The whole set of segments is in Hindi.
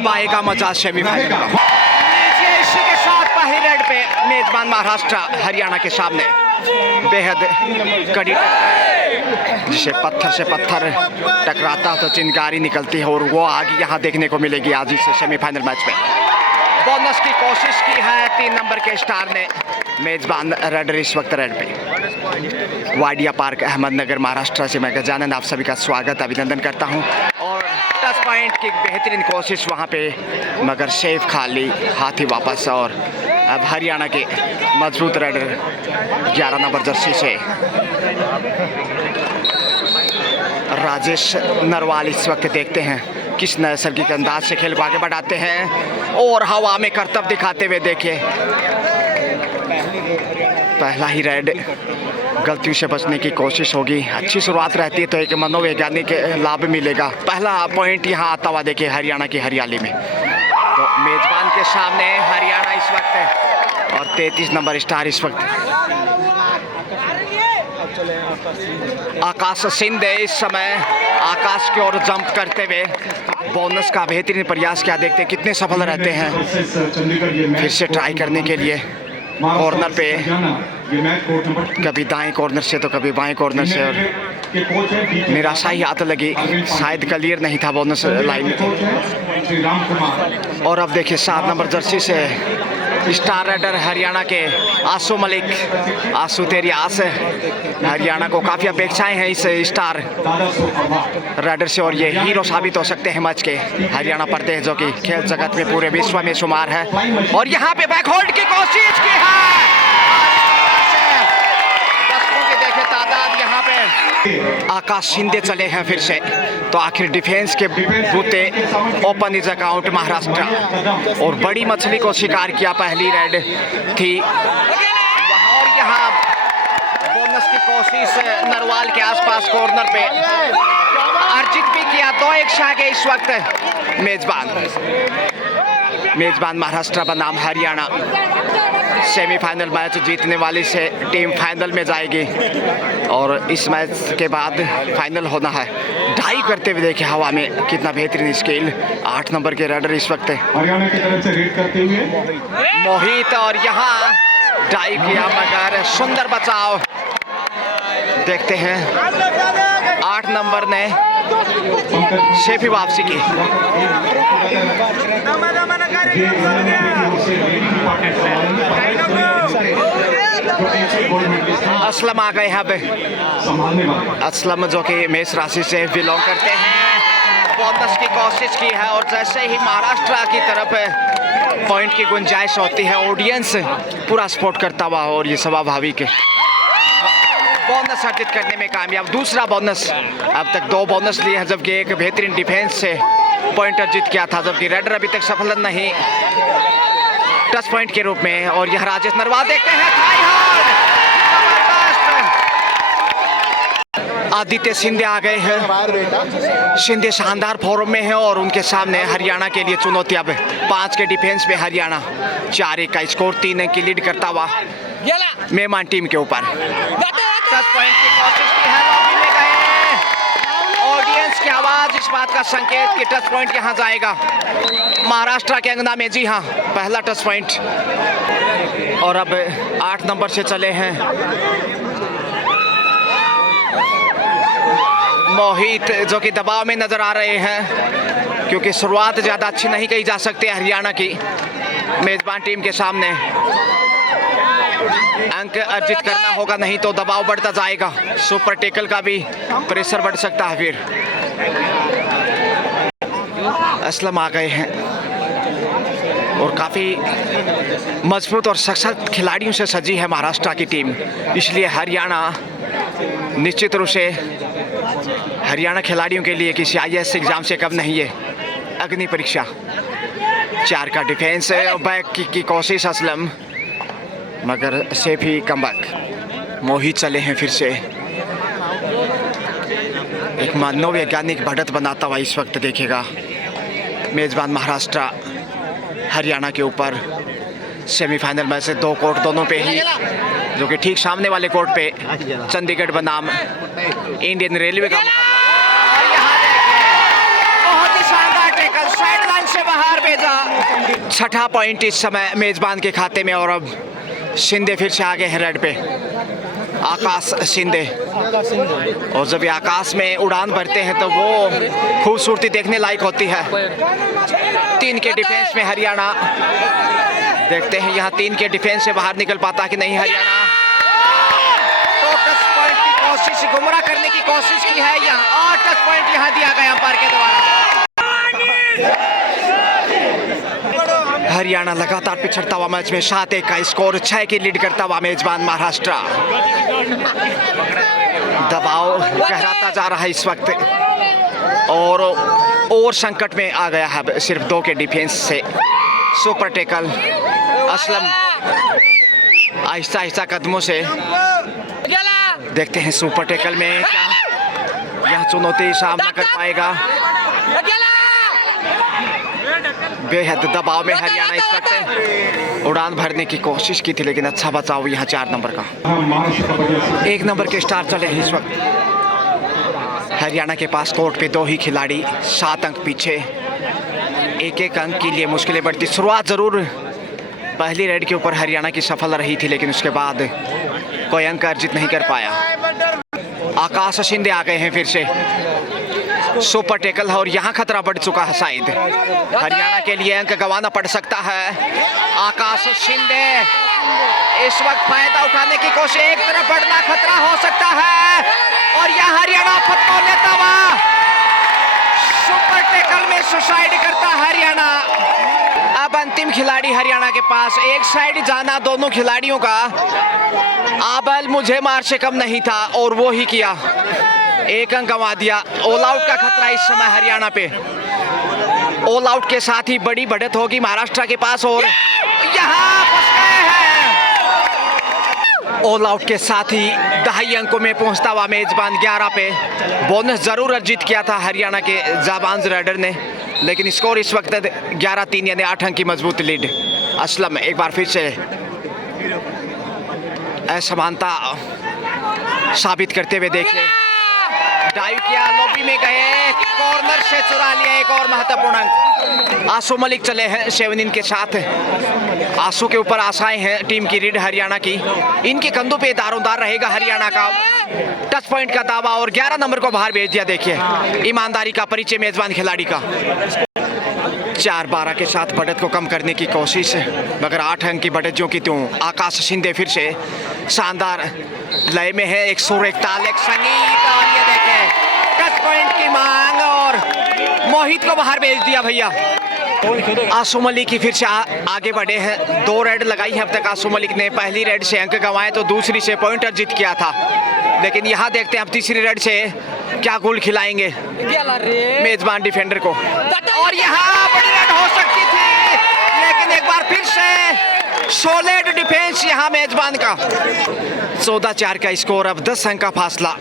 अब आएगा मजा सेमीफाइनल का। लीजिए इसी के साथ पहली रेड पे मेजबान महाराष्ट्र हरियाणा के सामने बेहद कड़ी जिसे पत्थर से पत्थर टकराता तो चिंगारी निकलती है, और वो आगे यहाँ देखने को मिलेगी आज इस सेमीफाइनल मैच में। बोनस की कोशिश की है 3 नंबर के स्टार ने। मेजबान रेडर इस वक्त रेड पे। वाडिया पार्क अहमदनगर महाराष्ट्र से मैं गजानन आप सभी का स्वागत अभिनंदन करता हूं। और टच पॉइंट की बेहतरीन कोशिश वहां पे, मगर सेफ खाली हाथी वापस। और अब हरियाणा के मजबूत रेडर 11 नंबर जर्सी से राजेश नरवाल इस वक्त देखते हैं किस नैसर्गिक अंदाज से खेल को आगे बढ़ाते हैं, और हवा में करतब दिखाते हुए देखिए पहला ही रेड गलतियों से बचने की कोशिश होगी। अच्छी शुरुआत रहती है तो एक मनोवैज्ञानिक लाभ मिलेगा। पहला पॉइंट यहाँ आता हुआ देखिए हरियाणा की हरियाली में। तो मेजबान के सामने हरियाणा इस वक्त, और 33 नंबर स्टार इस वक्त आकाश सिंधे इस समय आकाश की ओर जंप करते हुए बोनस का बेहतरीन प्रयास किया। देखते हैं कितने सफल रहते हैं फिर से ट्राई करने के लिए। कॉर्नर पे कभी दाएं कॉर्नर से तो कभी बाएं कॉर्नर से, और निराशा ही हाथ लगी, शायद क्लियर नहीं था बोनस लाइन। और अब देखिए 7 नंबर जर्सी से स्टार रेडर हरियाणा के आसू मलिक। आसू तेरी आस है, हरियाणा को काफ़ी अपेक्षाएं हैं इस स्टार रेडर से, और ये हीरो साबित हो सकते हैं मैच के। हरियाणा प्रदेश जो कि खेल जगत में पूरे विश्व में शुमार है, और यहाँ पे बैकहोल्ड की कोशिश की है। दर्शकों की देखे तादाद यहाँ पे आकाश शिंदे चले हैं फिर से, तो आखिर डिफेंस के बूते ओपन इज अकाउंट महाराष्ट्र, और बड़ी मछली को शिकार किया पहली रेड थी। और यहाँ बोनस की कोशिश नरवाल के आसपास कॉर्नर पे अर्जित भी किया। 2-1 से आगे इस वक्त मेजबान महाराष्ट्र बनाम हरियाणा। सेमीफाइनल मैच जीतने वाली से टीम फाइनल में जाएगी, और इस मैच के बाद फाइनल होना है। डाइव करते हुए देखिए हवा में कितना बेहतरीन स्किल। 8 नंबर के रेडर इस वक्त हरियाणा की तरफ से रेड करते हुए मोहित, और यहाँ डाइव किया मगर सुंदर बचाव। देखते हैं 8 नंबर ने सेफी वापसी की। असलम आ गए यहाँ पे। असलम जो कि मेष राशि से बिलोंग करते हैं, बोनस की कोशिश की है, और जैसे ही महाराष्ट्र की तरफ पॉइंट की गुंजाइश होती है ऑडियंस पूरा सपोर्ट करता हुआ, और ये स्वाभाविक है। बोनस अर्जित करने में कामयाब। दूसरा बोनस, अब तक 2 बोनस लिए हैं, जबकि एक बेहतरीन डिफेंस से पॉइंट अर्जित किया था, जबकि रेडर अभी तक सफल नहीं टच पॉइंट के रूप में। और यह राजेश नरवाल देखते हैं आदित्य शिंदे आ गए हैं। शिंदे शानदार फॉर्म में है, और उनके सामने हरियाणा के लिए चुनौती। अब 5 के डिफेंस में हरियाणा 4-1 का स्कोर 3 अंक की लीड करता हुआ मेहमान टीम के ऊपर। टच पॉइंट की कोशिश की है, लॉबी में गए। ऑडियंस की आवाज इस बात का संकेत कि टच पॉइंट यहाँ जाएगा महाराष्ट्र के अंगना में। जी हाँ, पहला टच पॉइंट। और अब 8 नंबर से चले हैं मोहित, जो कि दबाव में नजर आ रहे हैं, क्योंकि शुरुआत ज़्यादा अच्छी नहीं कही जा सकती हरियाणा की। मेजबान टीम के सामने अंक अर्जित करना होगा, नहीं तो दबाव बढ़ता जाएगा। सुपर टेकल का भी प्रेशर बढ़ सकता है। फिर असलम आ गए हैं, और काफ़ी मजबूत और सशक्त खिलाड़ियों से सजी है महाराष्ट्र की टीम। इसलिए हरियाणा निश्चित रूप से हरियाणा खिलाड़ियों के लिए किसी IAS एग्जाम से कम नहीं है। अग्नि परीक्षा 4 का डिफेंस है, बैक की कोशिश असलम, मगर सेफ ही कमबैक। मोहित चले हैं फिर से, एक मनोवैज्ञानिक बढ़त बनाता हुआ इस वक्त देखेगा मेजबान महाराष्ट्र हरियाणा के ऊपर। सेमीफाइनल में से 2 कोर्ट दोनों पे ही, जो कि ठीक सामने वाले कोर्ट पे चंडीगढ़ बनाम इंडियन रेलवे का मुकाबला। बहुत ही शानदार टैकल साइड लाइन से बाहर छठा पॉइंट इस समय मेजबान के खाते में। और अब शिंदे फिर से आगे हैं रेड पे, आकाश शिंदे। और जब ये आकाश में उड़ान भरते हैं तो वो खूबसूरती देखने लायक होती है। 3 के डिफेंस में हरियाणा, देखते हैं यहाँ 3 के डिफेंस से बाहर निकल पाता कि नहीं हरियाणा। तो टच पॉइंट की कोशिश, गुमराह करने की कोशिश की है यहाँ, और टच पॉइंट यहाँ दिया गया अंपायर के द्वारा। हरियाणा लगातार पिछड़ता हुआ मैच में 7-1 का स्कोर, 6 की लीड करता हुआ मेजबान महाराष्ट्र। दबाव गहराता जा रहा है इस वक्त, और संकट में आ गया है सिर्फ 2 के डिफेंस से। सुपर टेकल असलम आहिस्ता आहिस्ता कदमों से, देखते हैं सुपर टेकल में क्या यह चुनौती सामना कर पाएगा। बेहद दबाव में हरियाणा इस वक्त उड़ान भरने की कोशिश की थी, लेकिन अच्छा बचाव यहाँ 4 नंबर का। 1 नंबर के स्टार चले हैं इस वक्त हरियाणा के पास। कोर्ट पे 2 ही खिलाड़ी, 7 अंक पीछे, 1-1 अंक के लिए मुश्किलें बढ़ती। शुरुआत जरूर पहली रेड के ऊपर हरियाणा की सफल रही थी, लेकिन उसके बाद कोई अंक अर्जित नहीं कर पाया। आकाश शिंदे आ गए हैं फिर से, सुपर टेकल है और यहाँ खतरा बढ़ चुका है। शायद हरियाणा के लिए अंक गंवाना पड़ सकता है। आकाश शिंदे इस वक्त फायदा उठाने की कोशिश, एक तरफ बढ़ना खतरा हो सकता है, और यह हरियाणा फतवा लेता हुआ सुपर टेकल में सुसाइड करता हरियाणा। अब अंतिम खिलाड़ी हरियाणा के पास, एक साइड जाना दोनों खिलाड़ियों का। आबल मुझे मार से कम नहीं था और वो ही किया, 1 अंक गंवा दिया। ऑल आउट का खतरा इस समय हरियाणा पे। ऑल आउट के साथ ही बड़ी बढ़त होगी महाराष्ट्र के पास, और यहाँ फंस गए हैं। ऑल आउट के साथ ही 2.5 अंकों में पहुंचता हुआ मेजबान 11 पे। बोनस जरूर अर्जित किया था हरियाणा के जाबांज राइडर ने, लेकिन स्कोर इस वक्त 11-3 यानी 8 अंक की मजबूत लीड। असलम एक बार फिर से असमानता साबित करते हुए देखिए, डाइव किया, लॉबी में गए, कॉर्नर से चुरा लिया एक और महत्वपूर्ण अंक। आसू मलिक चले हैं 7 इन के साथ। आसू के ऊपर आशाएं हैं टीम की रीड हरियाणा की, इनके कंधों पे दारोदार रहेगा हरियाणा का टच पॉइंट का दावा, और 11 नंबर को बाहर भेज दिया। देखिए ईमानदारी का परिचय मेजबान खिलाड़ी का। 4-12 के साथ बढ़त को कम करने की कोशिश, मगर 8 अंक की बढ़त जो की त्यों। आकाश शिंदे फिर से शानदार लय में है, एक सुर, एक ताल, एक संगीत, और ये देखें टच पॉइंट की मांग, और मोहित को बाहर भेज दिया भैया। आसू मलिक की फिर से आगे बढ़े हैं, 2 रेड लगाई है अब तक आसू मलिक ने। पहली रेड से अंक गंवाए तो दूसरी से पॉइंट अर्जित किया था, लेकिन यहाँ देखते हैं अब तीसरी रेड से क्या गोल खिलाएंगे मेजबान डिफेंडर को। और यहाँ बड़ी रेड हो सकती थी, लेकिन एक बार फिर से सॉलिड डिफेंस यहाँ मेजबान का। 14-4 का स्कोर, अब 10 अंक का फासला,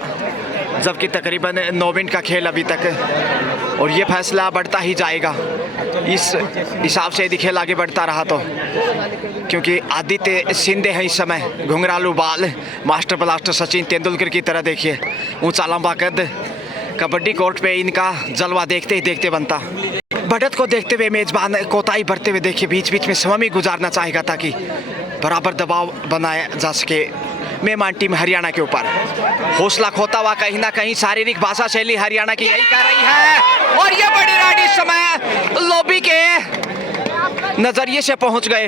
जबकि तकरीबन 9 मिनट का खेल अभी तक, और ये फैसला बढ़ता ही जाएगा इस हिसाब से यदि खेल आगे बढ़ता रहा तो, क्योंकि आदित्य शिंदे है इस समय, घुंघरालू बाल, मास्टर ब्लास्टर सचिन तेंदुलकर की तरह। देखिए ऊंचा लंबा कद, कबड्डी कोर्ट पे इनका जलवा देखते ही देखते बनता। बढ़त को देखते हुए मेजबान कोताही बढ़ते हुए देखिए, बीच बीच में समय भी गुजारना चाहेगा ताकि बराबर दबाव बनाया जा सके मेहमान टीम हरियाणा के ऊपर। हौसला खोता हुआ कहीं ना कहीं शारीरिक भाषा शैली हरियाणा की यही कर रही है, और ये बड़ी राइड इस समय लॉबी के नजरिए से पहुंच गए।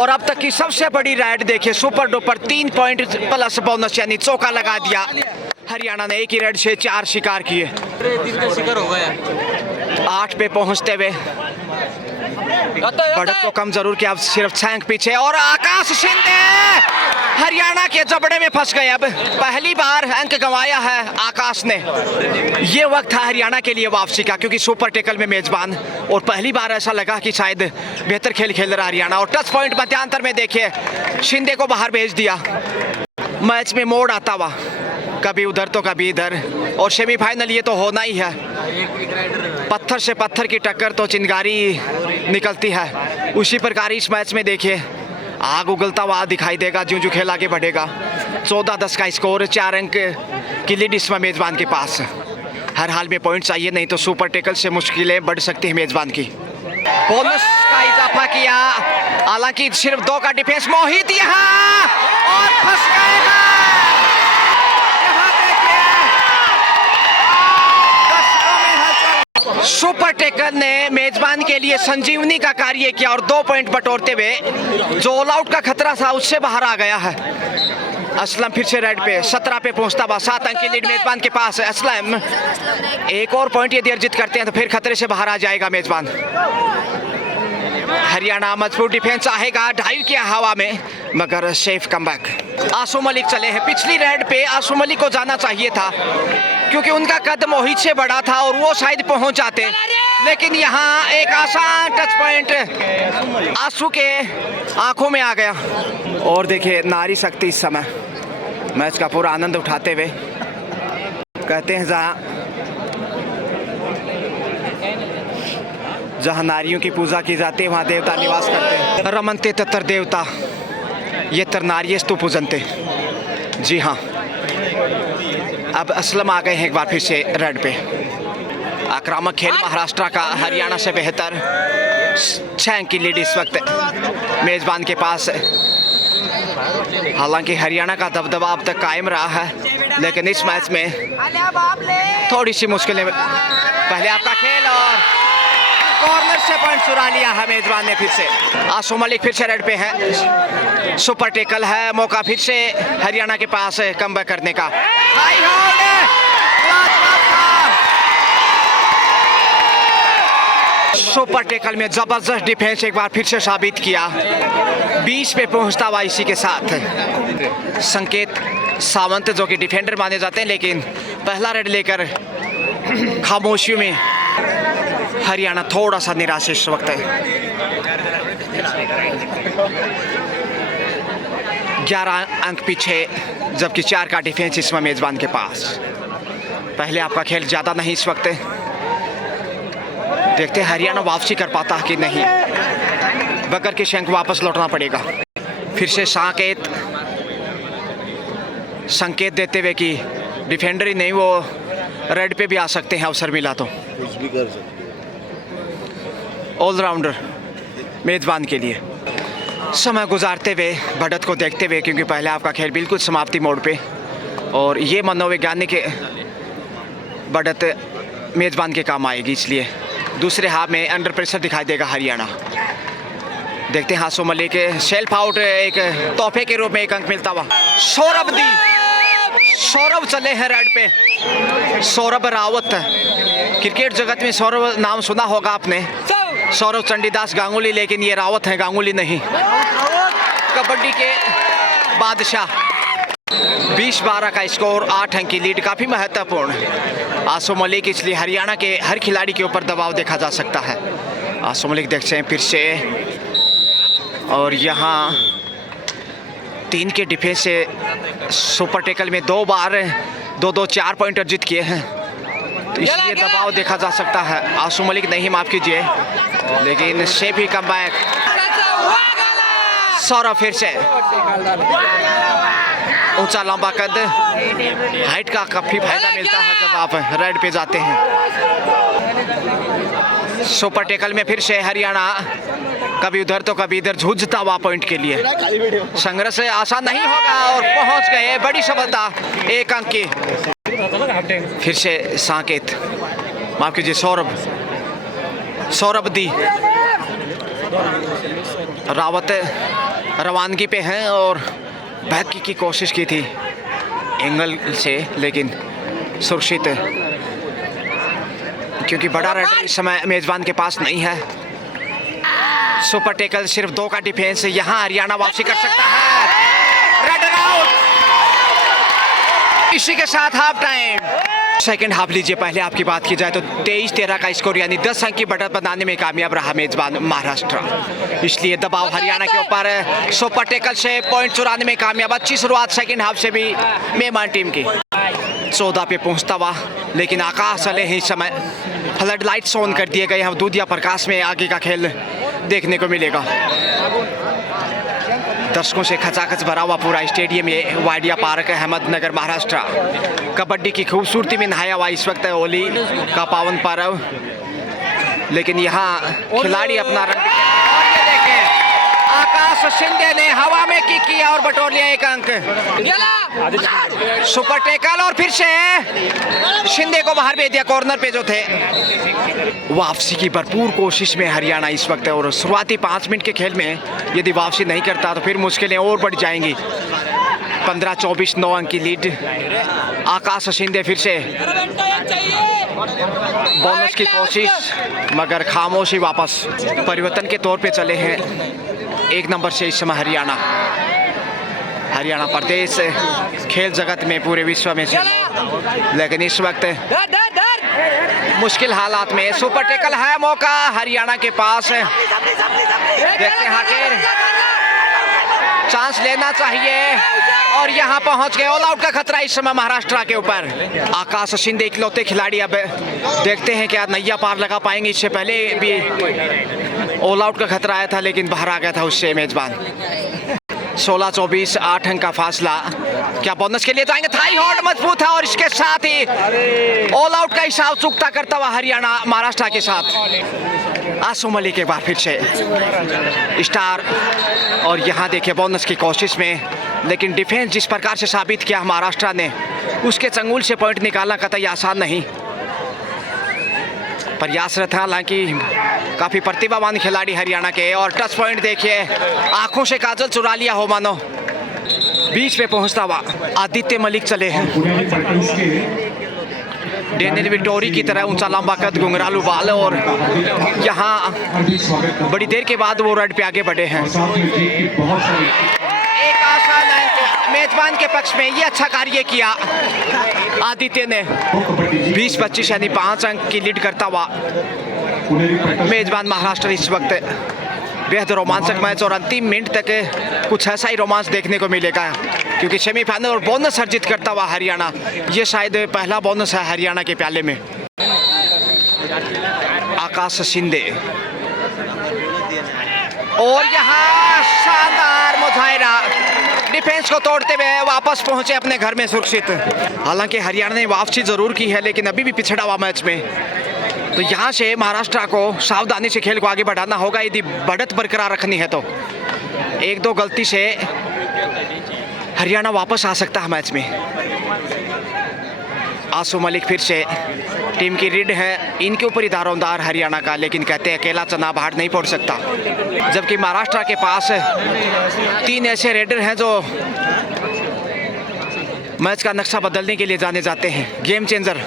और अब तक की सबसे बड़ी राइड देखिए, super duper 3 point plus bonus यानी चौका लगा दिया हरियाणा ने। एक ही रेड से 4 शिकार किए, 8 पे पहुंचते हुए बढ़त को कम जरूर किया, अब सिर्फ 6 अंक पीछे। और आकाश शिंदे हरियाणा के जबड़े में फंस गए। अब पहली बार अंक गंवाया है आकाश ने। ये वक्त था हरियाणा के लिए वापसी का, क्योंकि सुपर टेकल में मेजबान, और पहली बार ऐसा लगा कि शायद बेहतर खेल खेल रहा हरियाणा। और टच पॉइंट मध्यांतर में देखिए शिंदे को बाहर भेज दिया। मैच में मोड़ आता हुआ, कभी उधर तो कभी इधर, और सेमीफाइनल ये तो होना ही है। पत्थर से पत्थर की टक्कर तो चिंगारी निकलती है, उसी प्रकार इस मैच में देखिए आग उगलता हुआ दिखाई देगा ज्यों ज्यों खेल आगे बढ़ेगा। 14-10 का स्कोर, 4 अंक की लीड इस मेजबान के पास। हर हाल में पॉइंट चाहिए, नहीं तो सुपर टेकल से मुश्किलें बढ़ सकती हैं मेजबान की। बोनस का इजाफा किया, हालांकि सिर्फ 2 का डिफेंस। मोहित यहाँ और फंस गए हैं। यहाँ देखिए दर्शकों में हलचल। सुपर टेकल ने मेजबान के लिए संजीवनी का कार्य किया और 2 पॉइंट बटोरते हुए जो ऑल आउट का खतरा था उससे बाहर आ गया है। असलम फिर से रेड पे 17 पे पहुंचता हुआ, 7 अंक की लीड मेजबान के पास है। असलम एक और पॉइंट यदि अर्जित करते हैं तो फिर खतरे से बाहर आ जाएगा मेजबान। हरियाणा मजबूत डिफेंस आएगा, डाइव किया हवा में मगर सेफ कमबैक। आसू मलिक चले हैं। पिछली रेड पे आसू मलिक को जाना चाहिए था क्योंकि उनका कद मोहित से बड़ा था और वो शायद पहुंच जाते, लेकिन यहाँ एक आसान टच पॉइंट आंसू के आंखों में आ गया। और देखिए नारी शक्ति इस समय मैच का पूरा आनंद उठाते हुए कहते हैं जहाँ नारियों की पूजा की जाती है वहाँ देवता निवास करते हैं। रमनते तत्र देवता ये तर नारियस्तु पूजनते। जी हाँ, अब असलम आ गए हैं एक बार फिर से रेड पे। आक्रामक खेल महाराष्ट्र का हरियाणा से बेहतर। 6 अंक की लीड इस वक्त मेजबान के पास है। हालांकि हरियाणा का दबदबा अब तक कायम रहा है, लेकिन इस मैच में थोड़ी सी मुश्किलें। पहले आपका खेल और कॉर्नर से पॉइंट चुरा लिया है मेजबान ने फिर से। आसू मलिक फिर से रेड पे है। सुपर टेकल है, मौका फिर से हरियाणा के पास है कमबैक करने का। हाई होल्ड सुपर टेकल में जबरदस्त डिफेंस एक बार फिर से साबित किया। 20 पे पहुंचता हुआ इसी के साथ संकेत सावंत जो कि डिफेंडर माने जाते हैं, लेकिन पहला रेड लेकर खामोशियों में हरियाणा थोड़ा सा निराश इस वक्त है। 11 अंक पीछे, जबकि 4 का डिफेंस इसमें मेजबान के पास। पहले आपका खेल ज़्यादा नहीं इस वक्त। देखते हैं हरियाणा वापसी कर पाता है कि नहीं। बकर के शंख वापस लौटना पड़ेगा। फिर से संकेत देते हुए कि डिफेंडर ही नहीं वो रेड पे भी आ सकते हैं, अवसर मिला तो। कुछ भी कर सकते ऑलराउंडर मेजबान के लिए समय गुजारते हुए, बढ़त को देखते हुए, क्योंकि पहले आपका खेल बिल्कुल समाप्ति मोड़ पे और ये मनोवैज्ञानिक बढ़त मेजबान के काम आएगी, इसलिए दूसरे हाफ में अंडर प्रेशर दिखाई देगा हरियाणा। देखते हैं आसू मलिक के सेल्फ आउट एक तोहफे के रूप में 1 अंक मिलता हुआ। सौरभ चले हैं रेड पे। सौरभ रावत, क्रिकेट जगत में सौरभ नाम सुना होगा आपने, सौरभ चंडीदास गांगुली, लेकिन ये रावत है, गांगुली नहीं। कबड्डी के बादशाह। 20-12 का स्कोर, 8 अंक की लीड, काफ़ी महत्वपूर्ण। आसू मलिक, इसलिए हरियाणा के हर खिलाड़ी के ऊपर दबाव देखा जा सकता है। आसू मलिक देखते हैं फिर से, और यहाँ 3 के डिफेंस से सुपर टेकल में 2 बार 2-2 4 पॉइंट अर्जित किए हैं, तो इसलिए दबाव देखा जा सकता है। आसू मलिक नहीं, माफ कीजिए, लेकिन सेफ ही कमबैक। सौरभ फिर से ऊंचा लंबा कद, हाइट का काफी फायदा मिलता है जब आप रेड पे जाते हैं। सुपर टेकल में फिर से हरियाणा कभी उधर तो कभी इधर जूझता हुआ पॉइंट के लिए। संघर्ष आसान नहीं होगा और पहुंच गए, बड़ी सफलता 1 अंक की। फिर से संकेत, माफ कीजिए, सौरभ दी रावत रवानगी पे हैं और भागने की कोशिश की थी एंगल से, लेकिन सुरक्षित, क्योंकि बड़ा रेडर इस समय मेजबान के पास नहीं है। सुपर टेकल सिर्फ 2 का डिफेंस, यहाँ हरियाणा वापसी कर सकता है। Raider out. इसी के साथ हाफ टाइम। सेकंड हाफ लीजिए। पहले आपकी बात की जाए तो 23-13 का स्कोर, यानी 10 अंक की बढ़त बनाने में कामयाब रहा मेजबान महाराष्ट्र, इसलिए दबाव हरियाणा के ऊपर। सुपर टेकल से पॉइंट चुराने में कामयाब। अच्छी शुरुआत सेकंड हाफ से भी मेहमान टीम की। 14 पे पहुंचता हुआ, लेकिन आकाश चले हैं इस समय। फ्लड लाइट्स ऑन कर दिए गए हैं, दूधिया प्रकाश में आगे का खेल देखने को मिलेगा। दर्शकों से खचाखच भरा हुआ पूरा स्टेडियम, ये वाडिया पार्क, अहमदनगर, महाराष्ट्र। कबड्डी की खूबसूरती में नहाया हुआ इस वक्त होली का पावन पर्व। लेकिन यहाँ खिलाड़ी अपना रन और ये देखें आकाश शिंदे ने हवा में किक किया और बटोर लिया एक अंक। सुपर टेकल और फिर से शिंदे को बाहर भेज दिया कॉर्नर पे जो थे। वापसी की भरपूर कोशिश में हरियाणा इस वक्त, और शुरुआती 5 मिनट के खेल में यदि वापसी नहीं करता तो फिर मुश्किलें और बढ़ जाएंगी। 15-24 9 अंक की लीड। आकाश शिंदे फिर से बोनस की कोशिश, मगर खामोशी वापस परिवर्तन के तौर पे चले हैं 1 नंबर से इस समय हरियाणा प्रदेश खेल जगत में पूरे विश्व में से, लेकिन इस वक्त मुश्किल हालात में सुपर टेकल है मौका हरियाणा के पास। देखते हैं हाकिर चांस लेना चाहिए और यहाँ पहुंच गए। ऑल आउट का खतरा इस समय महाराष्ट्र के ऊपर। आकाश शिंदे इकलौते खिलाड़ी, अब देखते हैं क्या नैया पार लगा पाएंगे। इससे पहले भी ऑल आउट का खतरा आया था लेकिन बाहर आ गया था उससे मेजबान। 16-24 8 अंक का फासला। क्या बोनस के लिए जाएंगे? थाई हॉल्ड मजबूत है और इसके साथ ही ऑल आउट का हिसाब चुकता करता हुआ हरियाणा महाराष्ट्र के साथ। आसू मलिक एक बार फिर से स्टार, और यहाँ देखिए बोनस की कोशिश में, लेकिन डिफेंस जिस प्रकार से साबित किया महाराष्ट्र ने, उसके चंगुल से पॉइंट निकालना कतई आसान नहीं। प्रयासरत है हालांकि काफी प्रतिभावान खिलाड़ी हरियाणा के। और टच पॉइंट देखिए, आंखों से काजल चुरा लिया हो मानो। बीच पे पहुंचता हुआ आदित्य मलिक चले हैं। डेनियल विक्टोरी की तरह ऊंचा लंबा कद, घुंघरालू बाल, और यहाँ बड़ी देर के बाद वो रेड पे आगे बढ़े हैं। एक आसान अंक मेजबान के पक्ष में, ये अच्छा कार्य किया आदित्य ने। 20-25 यानी 5 अंक की लीड करता हुआ मेजबान महाराष्ट्र इस वक्त। बेहद रोमांचक मैच और अंतिम मिनट तक कुछ ऐसा ही रोमांच देखने को मिलेगा, क्योंकि सेमीफाइनल और बोनस अर्जित करता हुआ हरियाणा, ये शायद पहला बोनस है हरियाणा के प्याले में। आकाश शिंदे, और यहाँ शानदार मुजाहिरा, डिफेंस को तोड़ते हुए वापस पहुंचे अपने घर में सुरक्षित। हालांकि हरियाणा ने वापसी जरूर की है लेकिन अभी भी पिछड़ा हुआ मैच में, तो यहाँ से महाराष्ट्र को सावधानी से खेल को आगे बढ़ाना होगा यदि बढ़त बरकरार रखनी है। तो 1-2 गलती से हरियाणा वापस आ सकता है मैच में। आसू मलिक फिर से टीम की रीड है, इनके ऊपर ही दारोमदार हरियाणा का, लेकिन कहते हैं अकेला चना बाहर नहीं पड़ सकता। जबकि महाराष्ट्र के पास 3 ऐसे रेडर हैं जो मैच का नक्शा बदलने के लिए जाने जाते हैं, गेम चेंजर।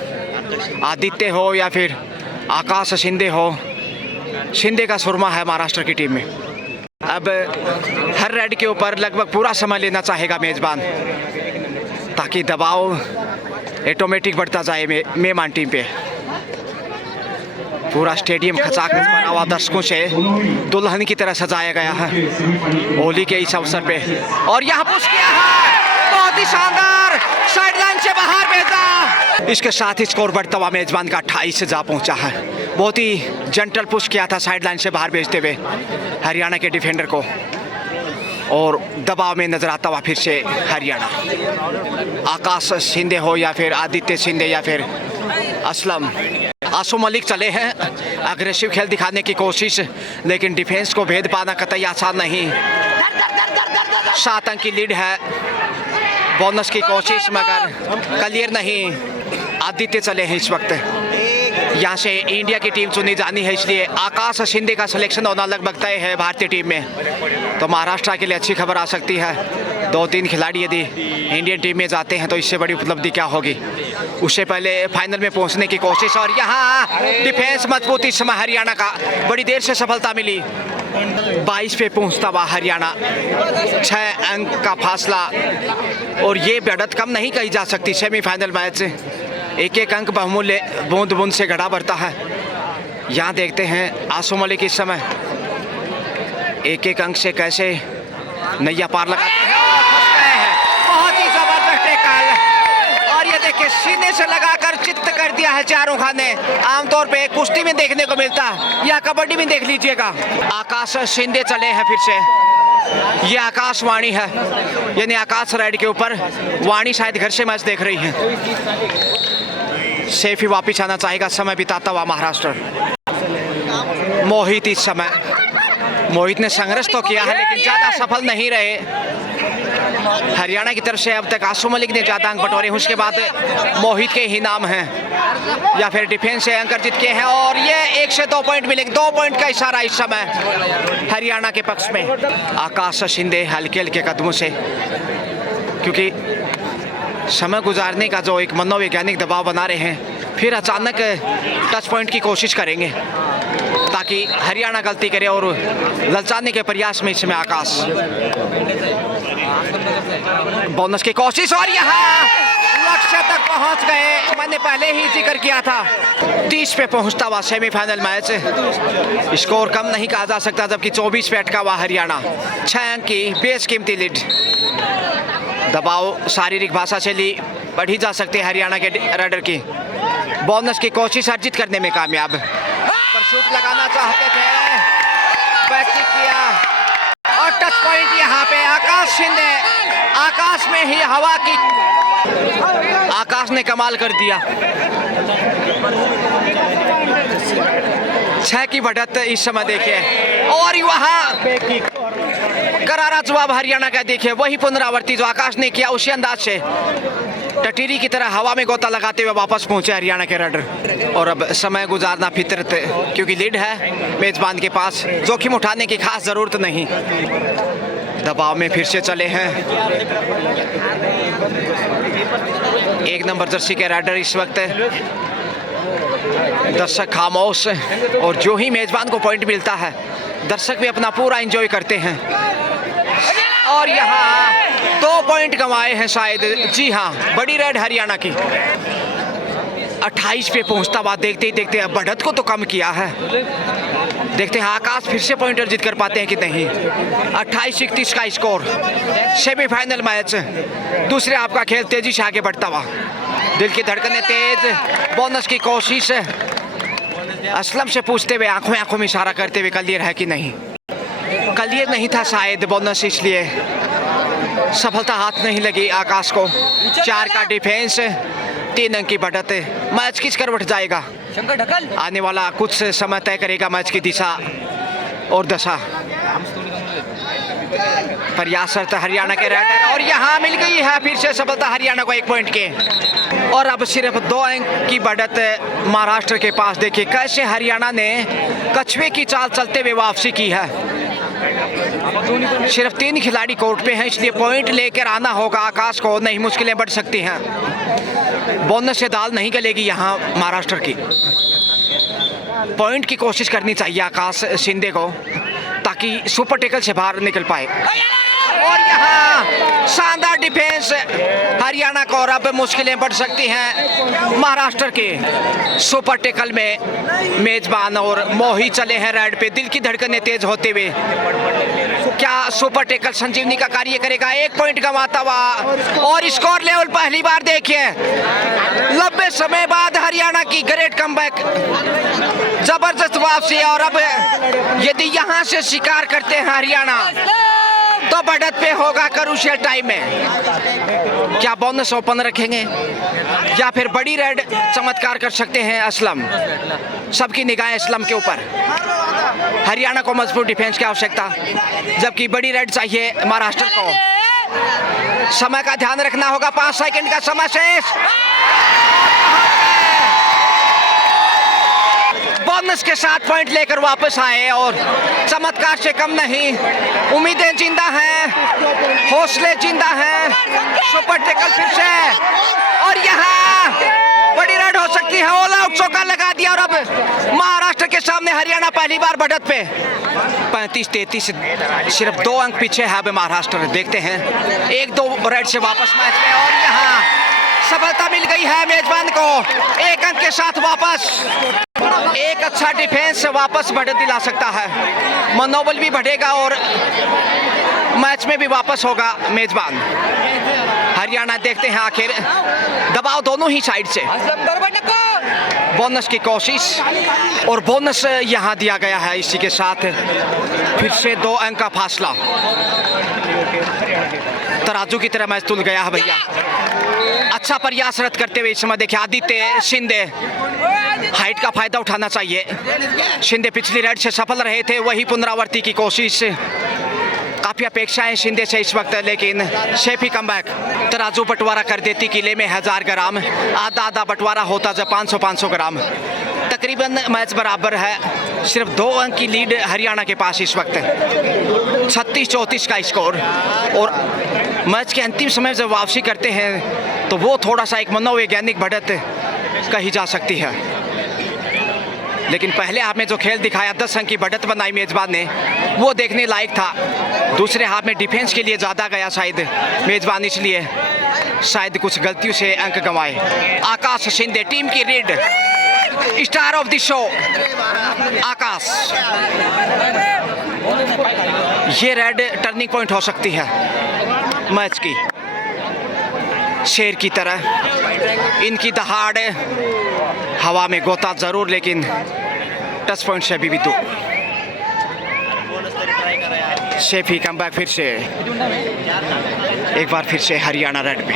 आदित्य हो या फिर आकाश शिंदे हो, शिंदे का सुरमा है महाराष्ट्र की टीम में। अब हर रेड के ऊपर लगभग पूरा समय लेना चाहेगा मेजबान, ताकि दबाव ऑटोमेटिक बढ़ता जाए मेहमान टीम पे। पूरा स्टेडियम खचाखच भरा हुआ दर्शकों से दुल्हन की तरह सजाया गया है होली के इस अवसर पे। और यहाँ पुश किया है, बहुत ही शानदार, साइडलाइन से बाहर भेजा। इसके साथ ही स्कोर बढ़ता हुआ मेजबान का 28 से जा पहुंचा है। बहुत ही जेंटल पुश किया था साइडलाइन से बाहर भेजते हुए हरियाणा के डिफेंडर को, और दबाव में नजर आता हुआ फिर से हरियाणा। आकाश शिंदे हो या फिर आदित्य शिंदे या फिर असलम, आसू मलिक चले हैं। अग्रेसिव खेल दिखाने की कोशिश, लेकिन डिफेंस को भेद पाना कतई आसान नहीं। 7 अंक की लीड है। बोनस की कोशिश मगर क्लियर नहीं। आदित्य चले हैं इस वक्त। यहाँ से इंडिया की टीम चुनी जानी है, इसलिए आकाश शिंदे का सिलेक्शन होना लगभग तय है भारतीय टीम में। तो महाराष्ट्र के लिए अच्छी खबर आ सकती है। 2-3 खिलाड़ी यदि इंडियन टीम में जाते हैं तो इससे बड़ी उपलब्धि क्या होगी। उससे पहले फाइनल में पहुंचने की कोशिश, और यहाँ डिफेंस मजबूत इस समय हरियाणा का, बड़ी देर से सफलता मिली। 22 पे पहुंचता हुआ हरियाणा, 6 अंक का फासला, और ये बढ़त कम नहीं कही जा सकती। सेमीफाइनल मैच 1-1 अंक बहुमूल्य बूंद बूंद से घड़ा बढ़ता है। यहाँ देखते हैं आसू मलिक इस समय 1-1 अंक से कैसे नैया पार लगाते हैं। बहुत ही जबरदस्त टेकल, और ये देखिए सीने से लगाकर चित्त कर दिया है चारों खाने। आमतौर पे कुश्ती में देखने को मिलता है या कबड्डी में देख लीजिएगा। आकाश शिंदे चले हैं फिर से। ये आकाशवाणी है, यानी आकाश राइड के ऊपर वाणी शायद घर से मैच देख रही है। सेफ ही वापिस आना चाहेगा समय बिताता हुआ महाराष्ट्र। मोहित इस समय, मोहित ने संघर्ष तो किया है लेकिन ज़्यादा सफल नहीं रहे। हरियाणा की तरफ से अब तक आसू मलिक ने ज़्यादा अंक बटोरे, उसके बाद मोहित के ही नाम हैं, या फिर डिफेंस से अंक अर्जित किए हैं। और ये 1 से 2 पॉइंट मिलेंगे, 2 पॉइंट का इशारा इस समय हरियाणा के पक्ष में। आकाश शिंदे हल्के हल्के कदमों से, क्योंकि समय गुजारने का जो एक मनोवैज्ञानिक दबाव बना रहे हैं, फिर अचानक टच पॉइंट की कोशिश करेंगे ताकि हरियाणा गलती करे, और ललचाने के प्रयास में इसमें आकाश बोनस की कोशिश, और यहाँ लक्ष्य तक पहुंच गए। मैंने पहले ही जिक्र किया था 30 पे पहुंचता हुआ सेमीफाइनल मैच, स्कोर कम नहीं कहा जा सकता, जबकि 24 पे अटका हुआ हरियाणा 6 अंक की बेशकीमती लीड। दबाव शारीरिक भाषा से ली बढ़ी जा सकती है हरियाणा के राइडर की। बोनस की कोशिश अर्जित करने में कामयाब, पर शूट लगाना चाहते थे, बैककिक किया और टच पॉइंट यहाँ पे आकाश शिंदे। आकाश में ही हवा की, आकाश ने कमाल कर दिया। 6 की बढ़त इस समय देखिए, और वहाँ करारा जवाब हरियाणा का देखिए, वही पुनरावृत्ति जो आकाश ने किया उसी अंदाज से टटीरी की तरह हवा में गोता लगाते हुए वापस पहुंचे हरियाणा के राइडर। और अब समय गुजारना फितरत, क्योंकि लीड है मेजबान के पास, जोखिम उठाने की खास जरूरत नहीं। दबाव में फिर से चले हैं 1 नंबर जर्सी के राइडर इस वक्त। दर्शक खामोश, और जो ही मेजबान को पॉइंट मिलता है दर्शक भी अपना पूरा एंजॉय करते हैं। और यहाँ 2 पॉइंट कमाए हैं शायद, जी हाँ, बड़ी रेड हरियाणा की। 28 पे पहुंचता हुआ देखते ही देखते अब बढ़त को तो कम किया है। देखते हैं आकाश फिर से पॉइंट अर्जित कर पाते हैं कि नहीं। 28-31 का स्कोर, सेमीफाइनल मैच, दूसरे आपका खेल तेजी से आगे बढ़ता हुआ, दिल की धड़कनें तेज। बोनस की कोशिश, असलम से पूछते हुए आंखों में इशारा करते हुए क्लियर है कि नहीं। क्लियर नहीं था शायद बोनस, इसलिए सफलता हाथ नहीं लगी आकाश को। 4 का डिफेंस, 3 अंक की बढ़त। मैच किस करवट जाएगा, आने वाला कुछ समय तय करेगा मैच की दिशा और दशा। प्रयासरत हरियाणा के राइडर, और यहाँ मिल गई है फिर से सफलता हरियाणा को 1 पॉइंट के। और अब सिर्फ 2 अंक की बढ़त महाराष्ट्र के पास। देखिए कैसे हरियाणा ने कछुए की चाल चलते हुए वापसी की है। सिर्फ 3 खिलाड़ी कोर्ट पे हैं, इसलिए पॉइंट लेकर आना होगा आकाश को, नहीं मुश्किलें बढ़ सकती हैं। बोनस से दाल नहीं गलेगी यहाँ महाराष्ट्र की। पॉइंट की कोशिश करनी चाहिए आकाश शिंदे को, ताकि सुपर टेकल से बाहर निकल पाए। और यहाँ शानदार डिफेंस हरियाणा को, और अब मुश्किलें बढ़ सकती हैं महाराष्ट्र के। सुपर टेकल में मेजबान और मोहित चले हैं राइड पे, दिल की धड़कनें तेज होते हुए। क्या सुपर टेकल संजीवनी का कार्य करेगा? 1 पॉइंट कमाता हुआ, और स्कोर लेवल पहली बार देखिए लंबे समय बाद हरियाणा की ग्रेट कमबैक, जबरदस्त वापसी। और अब यदि यहाँ से शिकार करते हैं हरियाणा तो बढ़त पे होगा क्रूशियल टाइम में। क्या बोनस ओपन रखेंगे या फिर बड़ी रेड चमत्कार कर सकते हैं असलम? सबकी निगाहें असलम के ऊपर। हरियाणा को मजबूत डिफेंस की आवश्यकता, जबकि बड़ी रेड चाहिए महाराष्ट्र को। समय का ध्यान रखना होगा, 5 सेकंड का समय शेष। बोनस के 7 पॉइंट लेकर वापस आए, और चमत्कार से कम नहीं। उम्मीदें जिंदा हैं, हौसले जिंदा हैं। सुपर टेकल फिर से, और यहाँ बड़ी रेड हो सकती है। ऑल आउट चौका लगा दिया, और अब महाराष्ट्र के सामने हरियाणा पहली बार बढ़त पे 35-33, सिर्फ 2 अंक पीछे है अब महाराष्ट्र। देखते हैं 1-2 रेड से वापस मैच में, और यहाँ सफलता मिल गई है मेजबान को 1 अंक के साथ वापस। एक अच्छा डिफेंस वापस बढ़त दिला सकता है, मनोबल भी बढ़ेगा और मैच में भी वापस होगा मेजबान हरियाणा। देखते हैं आखिर दबाव दोनों ही साइड से। बोनस की कोशिश, और बोनस यहां दिया गया है। इसी के साथ फिर से 2 अंक का फासला। तराजू की तरह मैच तुल गया है भैया। अच्छा प्रयास रद्द करते हुए इस समय देखिए आदित्य शिंदे, हाइट का फायदा उठाना चाहिए। शिंदे पिछली रेड से सफल रहे थे, वही पुनरावृत्ति की कोशिश, काफी अपेक्षाएं शिंदे से इस वक्त, लेकिन शेफी कमबैक। तराजू बंटवारा कर देती किले में 1000 ग्राम, आधा आधा बंटवारा होता जब 500 ग्राम। तकरीबन मैच बराबर है, सिर्फ 2 अंक की लीड हरियाणा के पास इस वक्त, 36-34 का स्कोर। और मैच के अंतिम समय जब वापसी करते हैं तो वो थोड़ा सा एक मनोवैज्ञानिक बढ़त कही जा सकती है, लेकिन पहले हाफ में जो खेल दिखाया, 10 अंक की बढ़त बनाई मेजबान ने, वो देखने लायक था। दूसरे हाफ में डिफेंस के लिए ज़्यादा गया शायद मेजबान, इसलिए शायद कुछ गलतियों से अंक गंवाए। आकाश शिंदे टीम की रीड, star of the show Akash. ये रेड टर्निंग पॉइंट हो सकती है मैच की। शेर की तरह इनकी दहाड़, हवा में गोता जरूर, लेकिन टच पॉइंट से अभी भी दूर। शेफी कमबैक फिर से, एक बार फिर से हरियाणा रेड पे।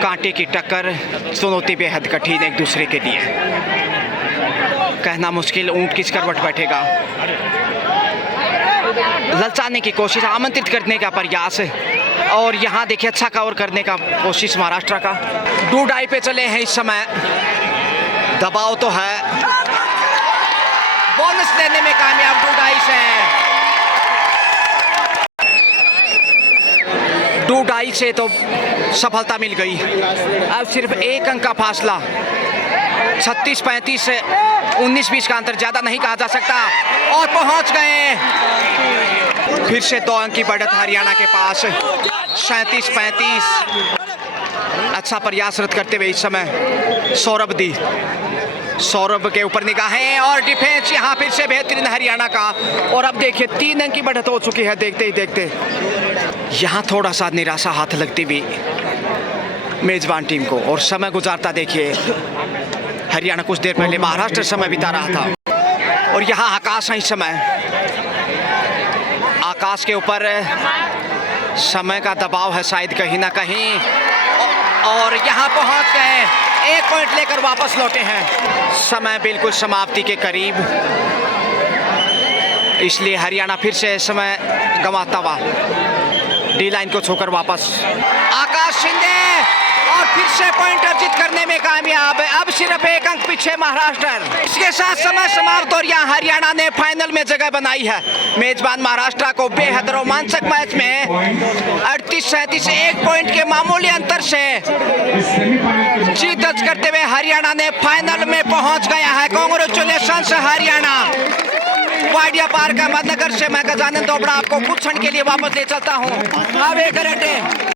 कांटे की टक्कर, चुनौती बेहद कठिन एक दूसरे के लिए, कहना मुश्किल ऊंट किस करवट बैठेगा। ललचाने की कोशिश, आमंत्रित करने का प्रयास, और यहाँ देखिए अच्छा कवर करने का कोशिश महाराष्ट्र का। डूडाई पे चले हैं इस समय, दबाव तो है, बोनस लेने में कामयाब डूडाई से तो सफलता मिल गई। अब सिर्फ 1 अंक का फासला, 36-35 से 19-20 का अंतर, ज्यादा नहीं कहा जा सकता, और पहुंच गए। फिर से 2 अंक की बढ़त हरियाणा के पास, 37-35। अच्छा प्रयास रद्द करते हुए इस समय सौरभ के ऊपर निगाहें, और डिफेंस यहाँ फिर से बेहतरीन हरियाणा का। और अब देखिए 3 अंक की बढ़त हो चुकी है देखते ही देखते। यहाँ थोड़ा सा निराशा हाथ लगती हुई मेजबान टीम को, और समय गुजारता देखिए हरियाणा। कुछ देर पहले महाराष्ट्र समय बिता रहा था, और यहाँ आकाश है इस समय। आकाश के ऊपर समय का दबाव है शायद कहीं ना कहीं, और यहाँ पहुंच गए, 1 पॉइंट लेकर वापस लौटे हैं। समय बिल्कुल समाप्ति के करीब, इसलिए हरियाणा फिर से समय गंवाता हुआ डी लाइन को छोकर वापस। आकाश शिंदे, और फिर से पॉइंट अर्जित करने में कामयाब। अब सिर्फ 1 अंक पीछे महाराष्ट्र। इसके साथ समय समाप्त, और यहाँ हरियाणा ने फाइनल में जगह बनाई है। मेजबान महाराष्ट्र को बेहद रोमांचक मैच में 38-37 1 पॉइंट के मामूली अंतर से जीत दर्ज करते हुए हरियाणा ने फाइनल में पहुंच गया है। कांग्रेचुलेशंस हरियाणा। वाडिया पार्क अहमदनगर से मैं गजानंद दोबड़ा आपको कुछ क्षण के लिए वापस ले चलता हूँ। अब एक